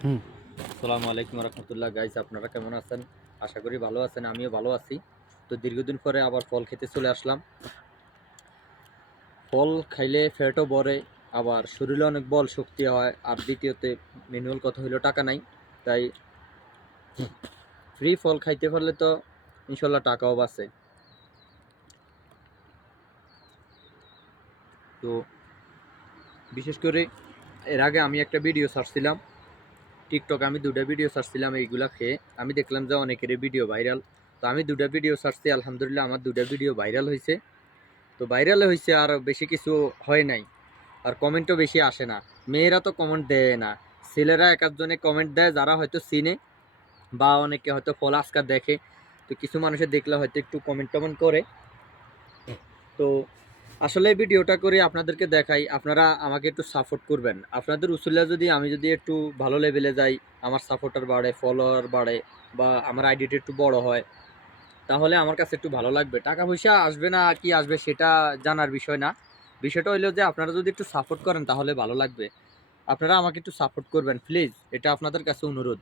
আসসালামু আলাইকুম রহমতুল্লাহ গাইস, আপনারা কেমন আছেন? আশা করি ভালো আছেন, আমিও ভালো আছি। তো দীর্ঘদিন পরে আবার ফল খেতে চলে আসলাম। ফল খাইলে ফ্যাটও বাড়ে, আবার শরীরে অনেক বল শক্তি হয়। আর দ্বিতীয়তে ম্যানুয়াল কথা হইলো টাকা নাই, তাই ফ্রি ফল খাইতে পারলে তো ইনশাল্লাহ টাকাও বাঁচে। তো বিশেষ করে এর আগে আমি একটা ভিডিও ছাড়ছিলাম টিকটক, আমি দুটা ভিডিও ছাড়ছিলাম এইগুলা খেয়ে। আমি দেখলাম যে অনেকেরই ভিডিও ভাইরাল, তো আমি দুটা ভিডিও ছাড়ছি, আলহামদুলিল্লাহ আমার দুটা ভিডিও ভাইরাল হয়েছে। তো ভাইরাল হয়েছে, আর বেশি কিছু হয় নাই, আর কমেন্টও বেশি আসে না। মেয়েরা তো কমেন্ট দেয় না, ছেলেরা এক একজনে কমেন্ট দেয় যারা হয়তো চিনে বা অনেকে হয়তো ফল আজকাল দেখে। তো কিছু মানুষের দেখলে হয়তো একটু কমেন্ট টমেন্ট করে। তো আসলে এই ভিডিওটা করে আপনাদেরকে দেখাই, আপনারা আমাকে একটু সাপোর্ট করবেন। আপনাদের উসুল্লা যদি আমি যদি একটু ভালো লেভেলে যাই, আমার সাপোর্টার বাড়ে, ফলোয়ার বাড়ে, বা আমার আইডিটা একটু বড় হয়, তাহলে আমার কাছে একটু ভালো লাগবে। টাকা পয়সা আসবে না কি আসবে সেটা জানার বিষয় না, বিষয়টা হইলো যে আপনারা যদি একটু সাপোর্ট করেন তাহলে ভালো লাগবে। আপনারা আমাকে একটু সাপোর্ট করবেন প্লিজ, এটা আপনাদের কাছে অনুরোধ।